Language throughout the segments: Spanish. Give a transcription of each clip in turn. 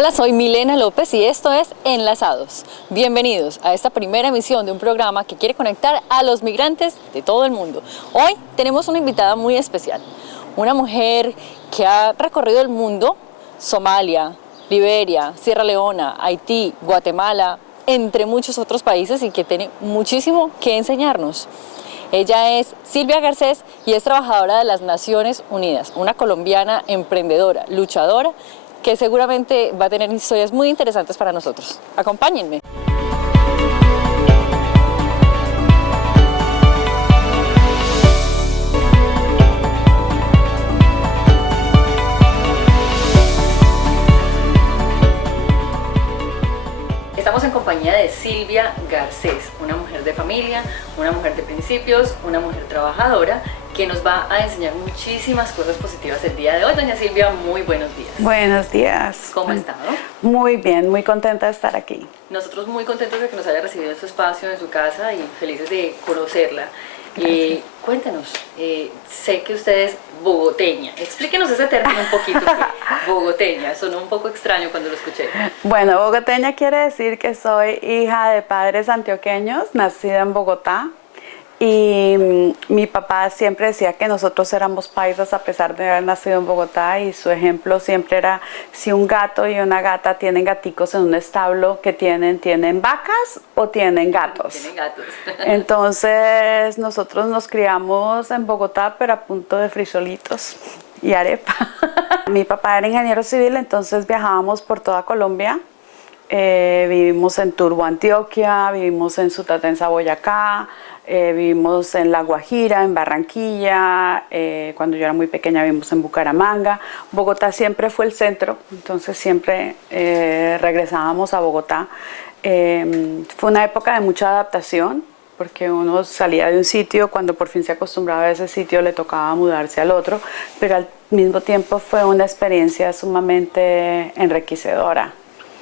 Hola, soy Milena López y esto es Enlazados. Bienvenidos a esta primera emisión de un programa que quiere conectar a los migrantes de todo el mundo. Hoy tenemos una invitada muy especial, una mujer que ha recorrido el mundo, Somalia, Liberia, Sierra Leona, Haití, Guatemala, entre muchos otros países y que tiene muchísimo que enseñarnos. Ella es Silvia Garcés y es trabajadora de las Naciones Unidas, una colombiana emprendedora, luchadora, que seguramente va a tener historias muy interesantes para nosotros. Acompáñenme. Estamos en compañía de Silvia Garcés, una mujer de familia, una mujer de principios, una mujer trabajadora, que nos va a enseñar muchísimas cosas positivas el día de hoy. Doña Silvia, muy buenos días. Buenos días. ¿Cómo ha estado? Muy bien, muy contenta de estar aquí. Nosotros muy contentos de que nos haya recibido en su espacio, en su casa, y felices de conocerla. Cuéntenos, sé que usted es bogoteña. Explíquenos ese término un poquito, que bogoteña, sonó un poco extraño cuando lo escuché. Bueno, bogoteña quiere decir que soy hija de padres antioqueños, nacida en Bogotá. Y mi papá siempre decía que nosotros éramos paisas a pesar de haber nacido en Bogotá, y su ejemplo siempre era: si un gato y una gata tienen gaticos en un establo, ¿qué tienen? ¿Tienen vacas o tienen gatos? Tienen gatos. Entonces nosotros nos criamos en Bogotá, pero a punto de frijolitos y arepa. Mi papá era ingeniero civil, entonces viajábamos por toda Colombia. Vivimos en Turbo, Antioquia, vivimos en Sutatensa, Boyacá, vivimos en La Guajira, en Barranquilla, cuando yo era muy pequeña vivimos en Bucaramanga. Bogotá siempre fue el centro, entonces siempre regresábamos a Bogotá. Fue una época de mucha adaptación, porque uno salía de un sitio, cuando por fin se acostumbraba a ese sitio le tocaba mudarse al otro, pero al mismo tiempo fue una experiencia sumamente enriquecedora.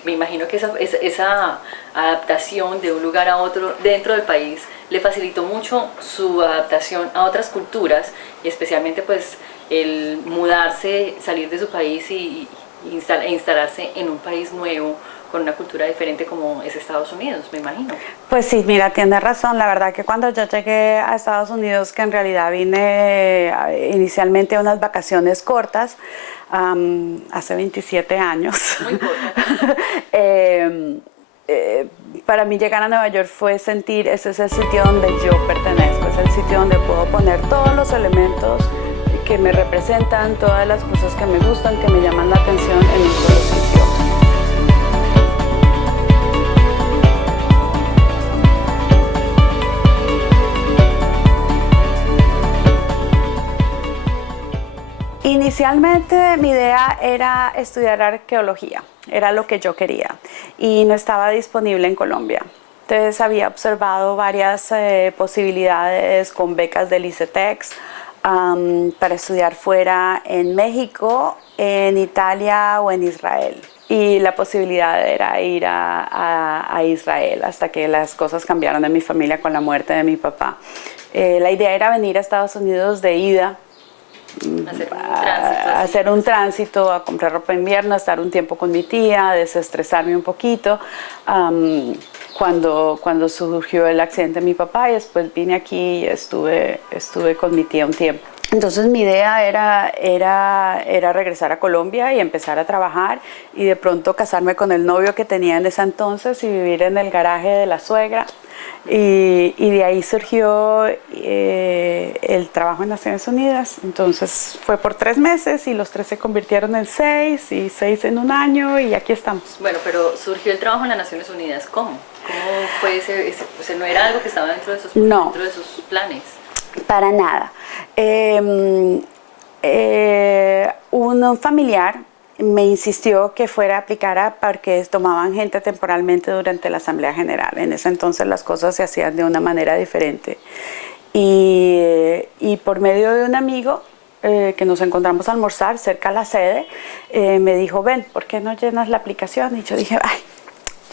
Me imagino que esa adaptación de un lugar a otro dentro del país le facilitó mucho su adaptación a otras culturas, y especialmente pues el mudarse, salir de su país e instalarse en un país nuevo con una cultura diferente como es Estados Unidos, me imagino. Pues sí, mira, tienes razón. La verdad que cuando yo llegué a Estados Unidos, que en realidad vine inicialmente a unas vacaciones cortas, hace 27 años. Muy corta. Para mí llegar a Nueva York fue sentir, ese es el sitio donde yo pertenezco, es el sitio donde puedo poner todos los elementos que me representan, todas las cosas que me gustan, que me llaman la atención en un solo sitio. Inicialmente mi idea era estudiar arqueología, era lo que yo quería, y no estaba disponible en Colombia. Entonces había observado varias posibilidades con becas del ICETEX para estudiar fuera, en México, en Italia o en Israel. Y la posibilidad era ir a Israel, hasta que las cosas cambiaron en mi familia con la muerte de mi papá. La idea era venir a Estados Unidos de ida, hacer un tránsito, a comprar ropa de invierno, a estar un tiempo con mi tía, a desestresarme un poquito, cuando surgió el accidente de mi papá, y después vine aquí y estuve con mi tía un tiempo. Entonces mi idea era regresar a Colombia y empezar a trabajar, y de pronto casarme con el novio que tenía en ese entonces y vivir en el garaje de la suegra. Y de ahí surgió el trabajo en Naciones Unidas. Entonces fue por 3 meses, y los 3 se convirtieron en 6, y 6 en un año, y aquí estamos. Bueno, pero surgió el trabajo en las Naciones Unidas, ¿cómo? ¿Cómo fue ese o sea, no era algo que estaba dentro de sus planes? Para nada. Un familiar me insistió que fuera a aplicar porque tomaban gente temporalmente durante la Asamblea General. En ese entonces las cosas se hacían de una manera diferente. Y por medio de un amigo que nos encontramos a almorzar cerca a la sede, me dijo: ven, ¿por qué no llenas la aplicación? Y yo dije: ay,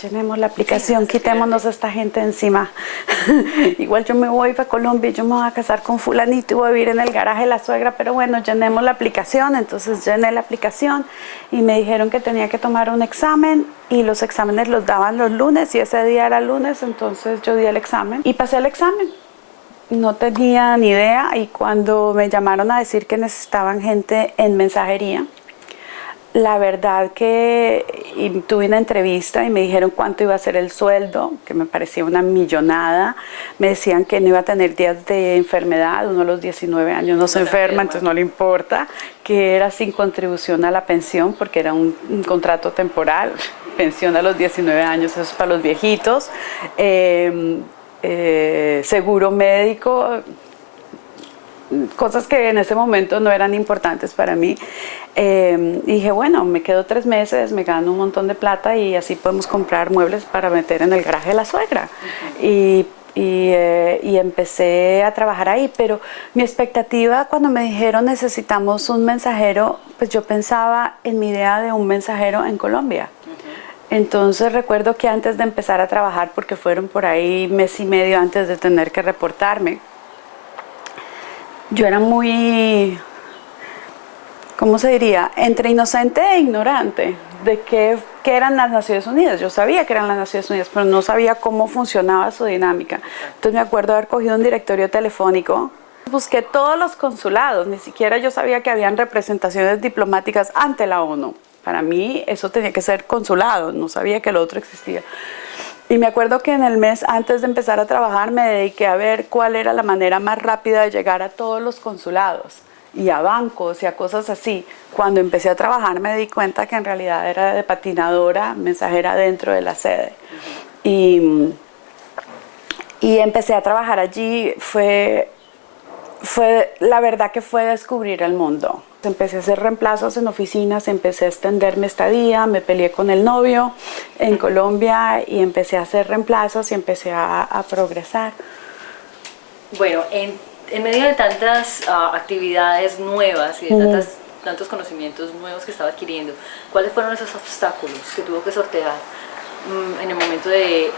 llenemos la aplicación, quitémonos a esta gente encima. Igual yo me voy para Colombia y yo me voy a casar con fulanito y voy a vivir en el garaje de la suegra, pero bueno, llenemos la aplicación. Entonces llené la aplicación y me dijeron que tenía que tomar un examen y los exámenes los daban los lunes y ese día era lunes, entonces yo di el examen y pasé el examen. No tenía ni idea y cuando me llamaron a decir que necesitaban gente en mensajería, la verdad que tuve una entrevista y me dijeron cuánto iba a ser el sueldo, que me parecía una millonada. Me decían que no iba a tener días de enfermedad, uno a los 19 años no se enferma, entonces no le importa, que era sin contribución a la pensión porque era un contrato temporal, pensión a los 19 años, eso es para los viejitos. Seguro médico, cosas que en ese momento no eran importantes para mí. Dije, bueno, me quedo 3 meses, me gano un montón de plata y así podemos comprar muebles para meter en el garaje de la suegra. Y empecé a trabajar ahí, pero mi expectativa cuando me dijeron necesitamos un mensajero, pues yo pensaba en mi idea de un mensajero en Colombia. Entonces recuerdo que antes de empezar a trabajar, porque fueron por ahí 1 mes y medio antes de tener que reportarme, yo era muy, ¿cómo se diría?, entre inocente e ignorante de qué eran las Naciones Unidas. Yo sabía que eran las Naciones Unidas, pero no sabía cómo funcionaba su dinámica. Entonces me acuerdo haber cogido un directorio telefónico, busqué todos los consulados, ni siquiera yo sabía que habían representaciones diplomáticas ante la ONU. Para mí eso tenía que ser consulado, no sabía que lo otro existía. Y me acuerdo que en el mes antes de empezar a trabajar me dediqué a ver cuál era la manera más rápida de llegar a todos los consulados y a bancos y a cosas así. Cuando empecé a trabajar me di cuenta que en realidad era de patinadora, mensajera dentro de la sede. Y empecé a trabajar allí, la verdad que fue descubrir el mundo. Empecé a hacer reemplazos en oficinas, empecé a extender mi estadía, me peleé con el novio en Colombia y empecé a hacer reemplazos y empecé a progresar. Bueno, en medio de tantas actividades nuevas y de tantos conocimientos nuevos que estaba adquiriendo, ¿cuáles fueron esos obstáculos que tuvo que sortear en el momento de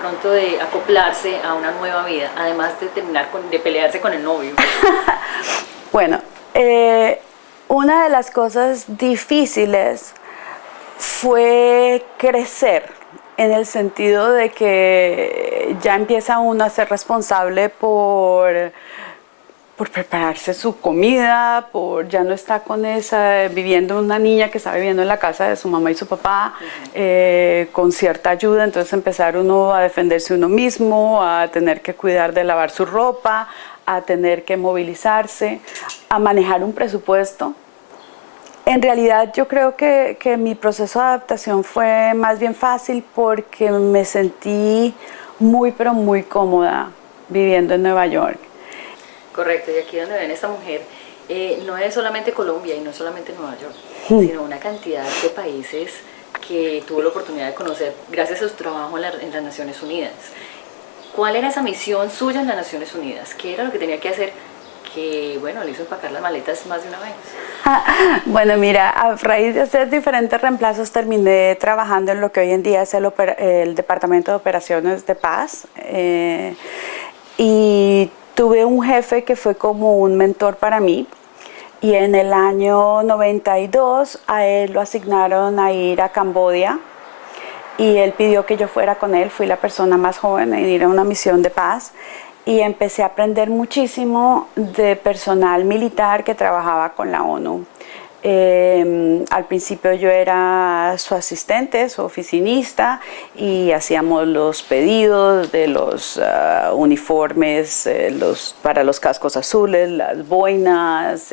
pronto de acoplarse a una nueva vida, además de pelearse con el novio? Bueno, una de las cosas difíciles fue crecer, en el sentido de que ya empieza uno a ser responsable por prepararse su comida, ya no está viviendo una niña que está viviendo en la casa de su mamá y su papá, con cierta ayuda. Entonces empezar uno a defenderse uno mismo, a tener que cuidar de lavar su ropa, a tener que movilizarse, a manejar un presupuesto. En realidad yo creo que mi proceso de adaptación fue más bien fácil porque me sentí muy pero muy cómoda viviendo en Nueva York. Correcto, y aquí donde ven esta mujer, no es solamente Colombia y no es solamente Nueva York, sino una cantidad de países que tuvo la oportunidad de conocer gracias a su trabajo en las Naciones Unidas. ¿Cuál era esa misión suya en las Naciones Unidas? ¿Qué era lo que tenía que hacer? Que, bueno, le hizo empacar las maletas más de una vez. Bueno, mira, a raíz de hacer diferentes reemplazos terminé trabajando en lo que hoy en día es el Departamento de Operaciones de Paz. Y tuve un jefe que fue como un mentor para mí. Y en el año 92 a él lo asignaron a ir a Camboya. Y él pidió que yo fuera con él, fui la persona más joven en ir a una misión de paz y empecé a aprender muchísimo de personal militar que trabajaba con la ONU. Al principio yo era su asistente, su oficinista y hacíamos los pedidos de los uniformes para los cascos azules, las boinas,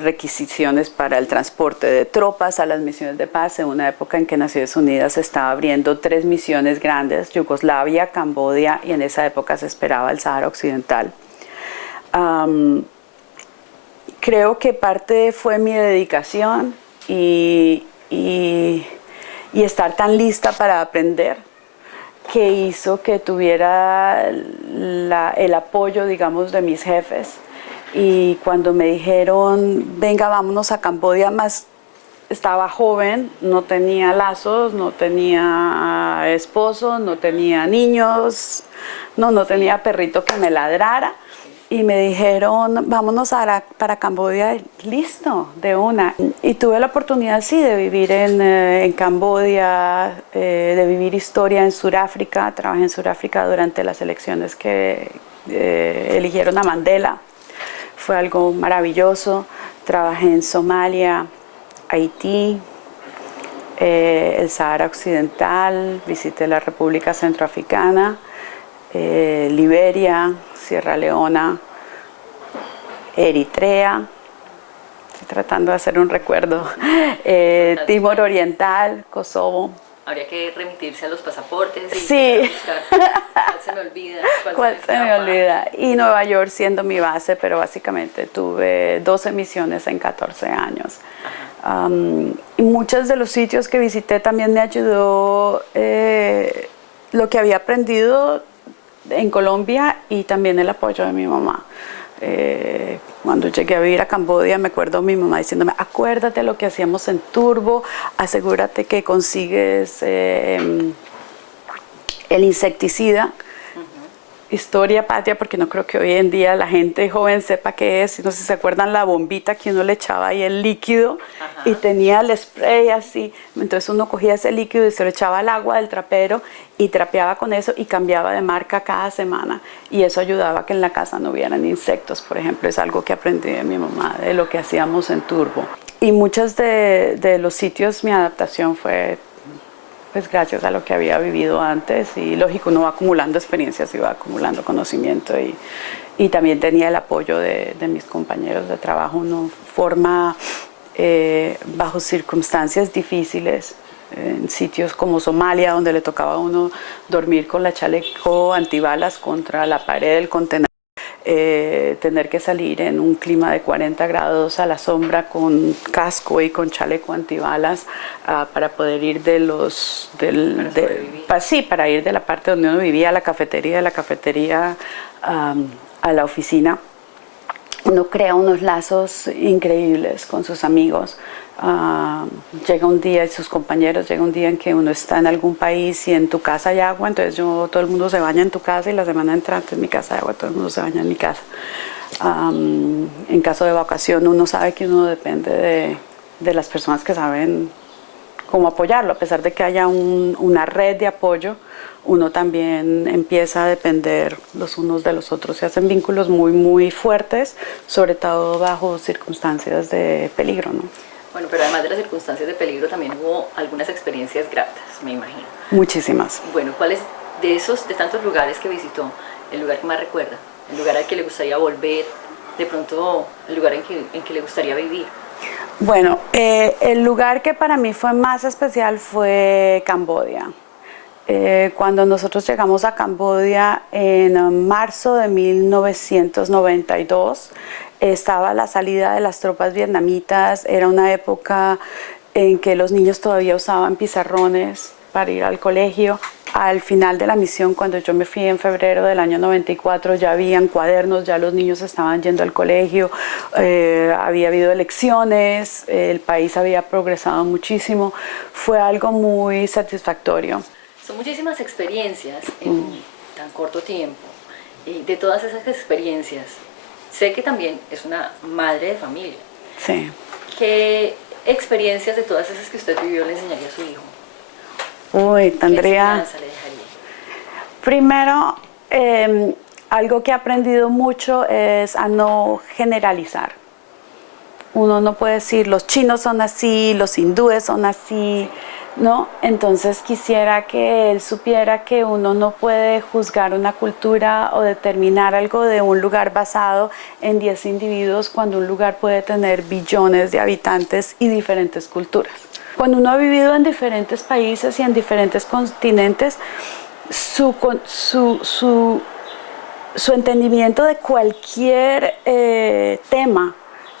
requisiciones para el transporte de tropas a las misiones de paz en una época en que Naciones Unidas estaba abriendo 3 misiones grandes, Yugoslavia, Camboya y en esa época se esperaba el Sáhara Occidental. Creo que parte fue mi dedicación y estar tan lista para aprender que hizo que tuviera el apoyo, digamos, de mis jefes. Y cuando me dijeron, venga, vámonos a Camboya, más estaba joven, no tenía lazos, no tenía esposo, no tenía niños, no tenía perrito que me ladrara. Y me dijeron, vámonos para Camboya, listo, de una. Y tuve la oportunidad, sí, de vivir en Camboya, de vivir historia en Sudáfrica. Trabajé en Sudáfrica durante las elecciones que eligieron a Mandela. Fue algo maravilloso. Trabajé en Somalia, Haití, el Sahara Occidental, visité la República Centroafricana, Liberia, Sierra Leona, Eritrea, estoy tratando de hacer un recuerdo, Timor Oriental, Kosovo. Habría que remitirse a los pasaportes. Y sí. ¿Cuál se me olvida? ¿Cuál se me olvida? Y Nueva York siendo mi base, pero básicamente tuve 12 misiones en 14 años. Y muchos de los sitios que visité también me ayudó lo que había aprendido en Colombia y también el apoyo de mi mamá. Cuando llegué a vivir a Camboya, me acuerdo mi mamá diciéndome, acuérdate lo que hacíamos en Turbo, asegúrate que consigues el insecticida. Historia patria, porque no creo que hoy en día la gente joven sepa qué es. No sé si se acuerdan la bombita que uno le echaba ahí el líquido. Ajá. Y tenía el spray así. Entonces uno cogía ese líquido y se lo echaba al agua del trapero y trapeaba con eso y cambiaba de marca cada semana. Y eso ayudaba a que en la casa no hubieran insectos, por ejemplo. Es algo que aprendí de mi mamá, de lo que hacíamos en Turbo. Y muchos de los sitios mi adaptación fue pues gracias a lo que había vivido antes y lógico uno va acumulando experiencias y va acumulando conocimiento y también tenía el apoyo de mis compañeros de trabajo. Uno forma bajo circunstancias difíciles en sitios como Somalia, donde le tocaba a uno dormir con la chaleco antibalas contra la pared del contenedor. Tener que salir en un clima de 40 grados a la sombra con casco y con chaleco antibalas para poder ir para ir de la parte donde uno vivía a la cafetería, de la cafetería a la oficina. Uno crea unos lazos increíbles con sus amigos. Llega un día y sus compañeros, llega un día en que uno está en algún país y en tu casa hay agua, entonces todo el mundo se baña en tu casa y la semana entrante en mi casa hay agua, todo el mundo se baña en mi casa. En caso de vacación uno sabe que uno depende de las personas que saben cómo apoyarlo, a pesar de que haya una red de apoyo, uno también empieza a depender los unos de los otros, se hacen vínculos muy muy fuertes, sobre todo bajo circunstancias de peligro, ¿no? Bueno, pero además de las circunstancias de peligro también hubo algunas experiencias gratas, me imagino. Muchísimas. Bueno, ¿cuál es de tantos lugares que visitó, el lugar que más recuerda? ¿El lugar al que le gustaría volver? ¿De pronto el lugar en que le gustaría vivir? Bueno, el lugar que para mí fue más especial fue Camboya. Cuando nosotros llegamos a Camboya en marzo de 1992, estaba la salida de las tropas vietnamitas, era una época en que los niños todavía usaban pizarrones para ir al colegio. Al final de la misión, cuando yo me fui en febrero del año 94, ya habían cuadernos, ya los niños estaban yendo al colegio, había habido elecciones, el país había progresado muchísimo, fue algo muy satisfactorio. Son muchísimas experiencias en tan corto tiempo. Y de todas esas experiencias, sé que también es una madre de familia. Sí. ¿Qué experiencias de todas esas que usted vivió le enseñaría a su hijo? Uy, tendría... ¿Qué enseñanza le dejaría? Primero, algo que he aprendido mucho es a no generalizar. Uno no puede decir los chinos son así, los hindúes son así, ¿no? Entonces quisiera que él supiera que uno no puede juzgar una cultura o determinar algo de un lugar basado en 10 individuos cuando un lugar puede tener billones de habitantes y diferentes culturas. Cuando uno ha vivido en diferentes países y en diferentes continentes, su entendimiento de cualquier tema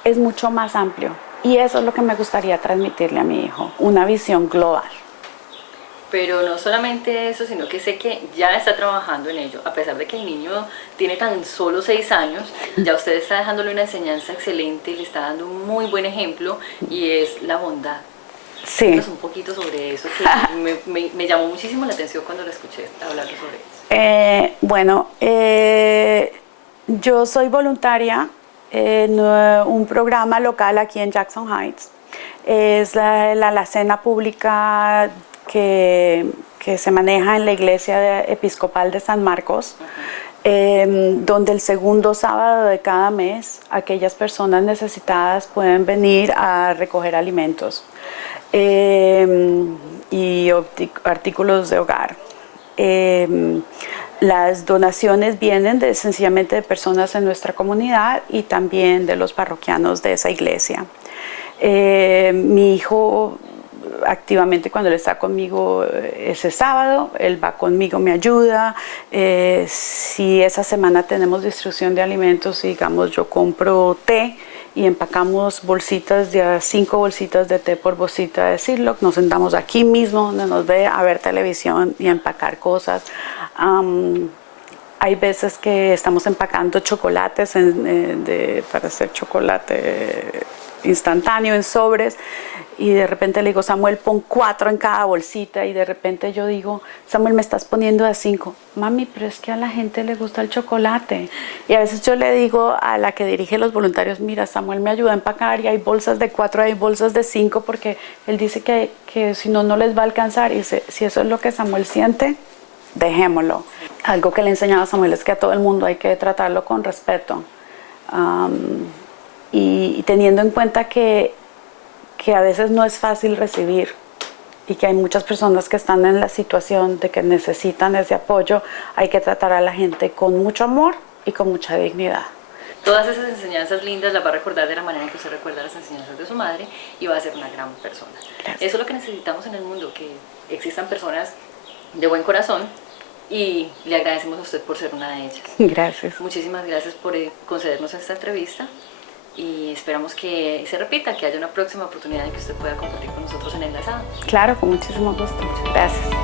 es mucho más amplio. Y eso es lo que me gustaría transmitirle a mi hijo, una visión global. Pero no solamente eso, sino que sé que ya está trabajando en ello. A pesar de que el niño tiene tan solo 6 años, ya usted está dejándole una enseñanza excelente, le está dando un muy buen ejemplo y es la bondad. Sí. Cuéntanos un poquito sobre eso, que me llamó muchísimo la atención cuando lo escuché hablar sobre eso. Bueno, yo soy voluntaria en un programa local aquí en Jackson Heights. Es la alacena pública que se maneja en la iglesia episcopal de San Marcos, donde el segundo sábado de cada mes aquellas personas necesitadas pueden venir a recoger alimentos y artículos de hogar. Las donaciones vienen sencillamente de personas en nuestra comunidad y también de los parroquianos de esa iglesia. Mi hijo activamente cuando él está conmigo ese sábado, él va conmigo, me ayuda. Si esa semana tenemos distribución de alimentos, digamos yo compro té y empacamos bolsitas de 5 bolsitas de té por bolsita de Ziploc. Nos sentamos aquí mismo donde nos ve a ver televisión y a empacar cosas. Hay veces que estamos empacando chocolates para hacer chocolate instantáneo en sobres y de repente le digo, Samuel, pon 4 en cada bolsita, y de repente yo digo, Samuel, me estás poniendo a 5. Mami, pero es que a la gente le gusta el chocolate. Y a veces yo le digo a la que dirige los voluntarios, mira, Samuel me ayuda a empacar y hay bolsas de 4, hay bolsas de 5, porque él dice que si no, no les va a alcanzar. Y dice, si eso es lo que Samuel siente, dejémoslo. Algo que le he enseñado a Samuel es que a todo el mundo hay que tratarlo con respeto. Y teniendo en cuenta que a veces no es fácil recibir y que hay muchas personas que están en la situación de que necesitan ese apoyo, hay que tratar a la gente con mucho amor y con mucha dignidad. Todas esas enseñanzas lindas las va a recordar de la manera en que usted recuerda las enseñanzas de su madre y va a ser una gran persona. Gracias. Eso es lo que necesitamos en el mundo, que existan personas de buen corazón, y le agradecemos a usted por ser una de ellas. Gracias. Muchísimas gracias por concedernos esta entrevista y esperamos que se repita, que haya una próxima oportunidad en que usted pueda compartir con nosotros en Enlazados. Claro, con muchísimo gusto. Gracias.